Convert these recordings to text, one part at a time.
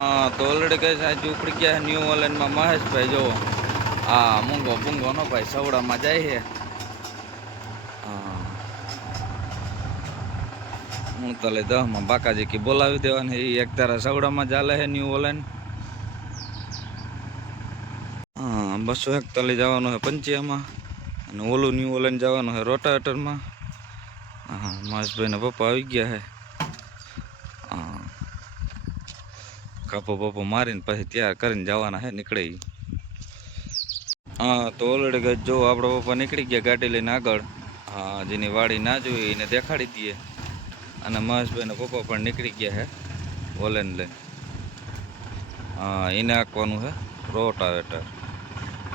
हाँ तो ऑलरेडी कहीं आज उपड़ी गया है न्यू ऑलैंड में महेश भाई जो हाँ मूंगो बूंगो नो भाई सवड़ा में जाए है हूँ तो ले 10 में बाकाजी की बोलावी देवानी एक तारा सवड़ा में जाले है न्यू ऑलैंड। हाँ 241 जवानो है पंचिया में અને ઓલું ન્યू ઓલैंड જવાનું है રોટાવેટર में। हाँ महेश भाई ने पप्पा આવી ગયા है। हाँ કાપો બપો મારીને પછી તૈયાર કરીને જવાના है નીકળે। हाँ तो ऑलरेडी गई जो आपड़ा पप्पा निकली गया गाड़ी लईने आगळ। हाँ जेनी वाड़ी ना जोई એને દેખાડી દઈએ અને મહેશભાઈ ના પપ્પા પણ નીકળી ગયા है ઓલેન્ડ લઈને। हाँ એને આંકવાનું है રોટાવેટર।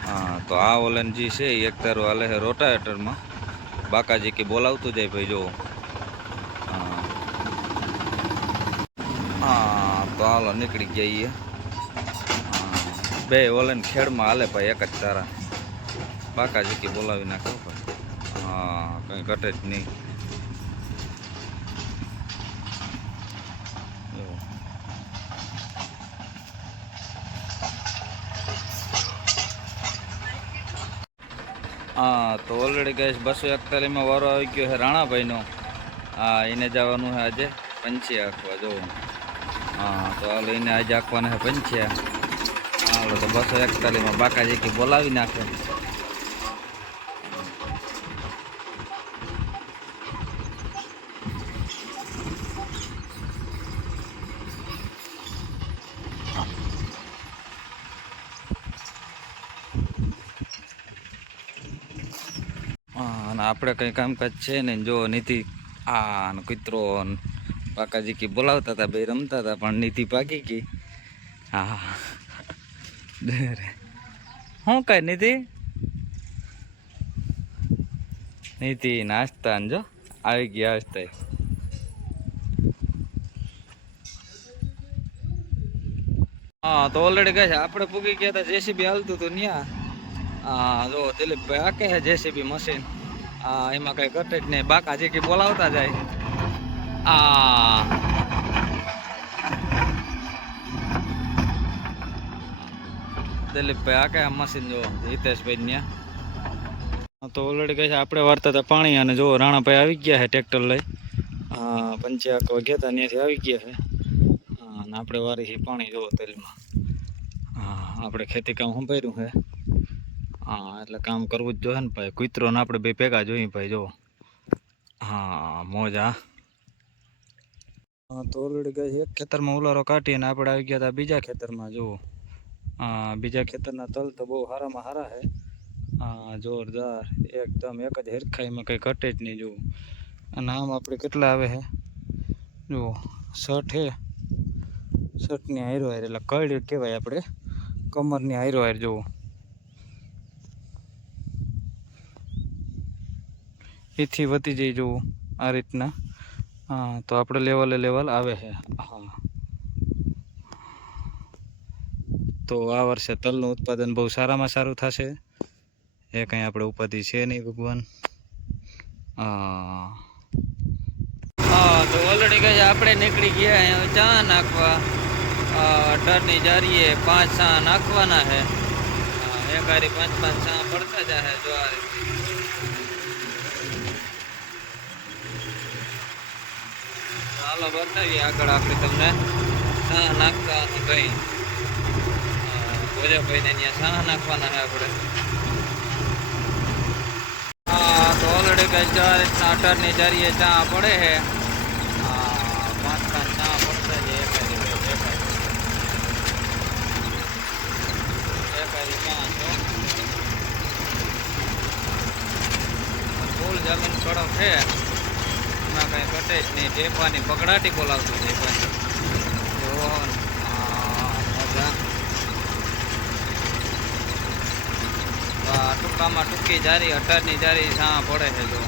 हाँ तो आ ઓલેન્ડ जी છે એક તારો હાલે है રોટાવેટર में બાકાજી की બોલાવતું જાય ભાઈ જો। हाँ हाँ तो हालो નીકળી ગયા ये बे ઓલેન્ડ खेड़ में हाले भाई एक ज तारा बाकाजी की बोलावी नाखो भाई। हाँ कहीं घटे ज नहीं। हाँ तो ऑलरेडी गैस 241 में वारो आई गयो है राणा भाई नो। हाँ इन्हें जवानू है आज पंचिया आखवा जो। हाँ तो हाल इन्हें आज आखवाना है पंचिया। हाँ तो 241 में बाकाजी की बोलावी नाखे। આપણે કંઈ કામકાજ છે ને જો નીતિ આ કૂતરો બાકાજી કી બોલાવતા હતા બે રમતા હતા પણ નીતિ ભાગી ગઈ। હા શું કાંઈ નીતિ નીતિ નાસ્તા જો આવી ગયા નાસ્તા। હા તો ઓલરેડી કહે છે આપણે પૂગી ગયા હતા જેસીબી હાલતું હતું ત્યાં। હા જો દિલીપભાઈ આકે છે જેસીબી મશીન। हाँ एम कई घटे ज नहीं बाकाजी की बोलावता जाए। दिलीप भाई आ क्या मशीन जो हितेश भाई ने तो ऑलरेडी कहे आप वारता था पानी और जो राणा भाई आ गया है ट्रेक्टर लई। हाँ पंचिया को गया था नहीं आ गया है। हाँ आप वारी है पानी जो तेल में। हाँ आप खेती काम संभारू है। हाँ એટલે કામ કરવું જ જોઈએ ને ભાઈ કૂતરો ને આપણે બે ભેગા જોઈએ ભાઈ જો। હા મોજ। हाँ तो ऑलरेडी गई एक खेतर में उलारो काटी ने આપણે આવી ગયા હતા બીજા ખેતરમાં જો। हाँ બીજા ખેતરના તલ તો બહુ હારામાં હારા है। हाँ જોરદાર એકદમ એક જ હરખાઈમાં કઈ ઘટે જ નહીં જો। અને આમ આપણે કેટલા આવે છે જો 60 है 60 ની હાયરો હાયર એટલે કળ કહેવાય આપણે કમરની હાયરો હાયર જો। इथी वती जाए जो आ रीतना। हाँ तो आप लेवल आवे है। हाँ तो आ वर्षे तलनु उत्पादन बहुत सारा में सारू थशे ए कहीं आप उपाधि है नहीं भगवान। हाँ तो ऑलरेडी कहे आप निकली गया है चा नाखवा 18 जा रही है 5 सा नाखवाना है। एक हारी 5-5 सा पड़ता जाए जो आ रही। ચાલો બતાવીએ આગળ આપણે તમને સાહ નાખતા કઈ ભોજાભાઈને ત્યાં સાહ નાખવાના છે આપણે। હા તો ઓલરેડી કઈ 4-18 ની જારીએ ચા પડે છે। 5-5 ચા પડતા છે એક હારી ચા તો ફૂલ જમીન કડક છે कहीं कटे नहीं टेपानी पकड़ाटी बोलावती है मजा। टूका में टूकी जारी 18 जारी सा पड़े है जो।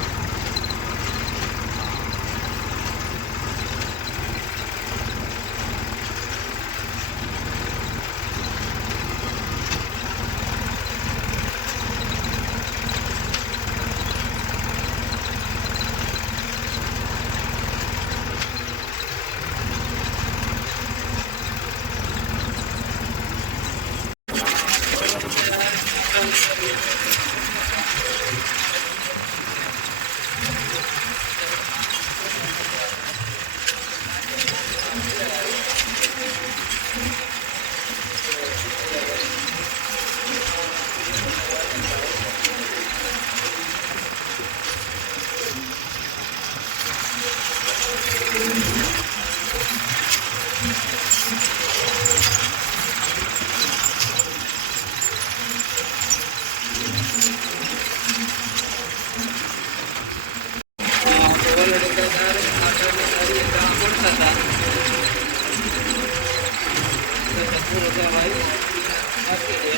પૂરો થવા આવ્યો બાકી છે.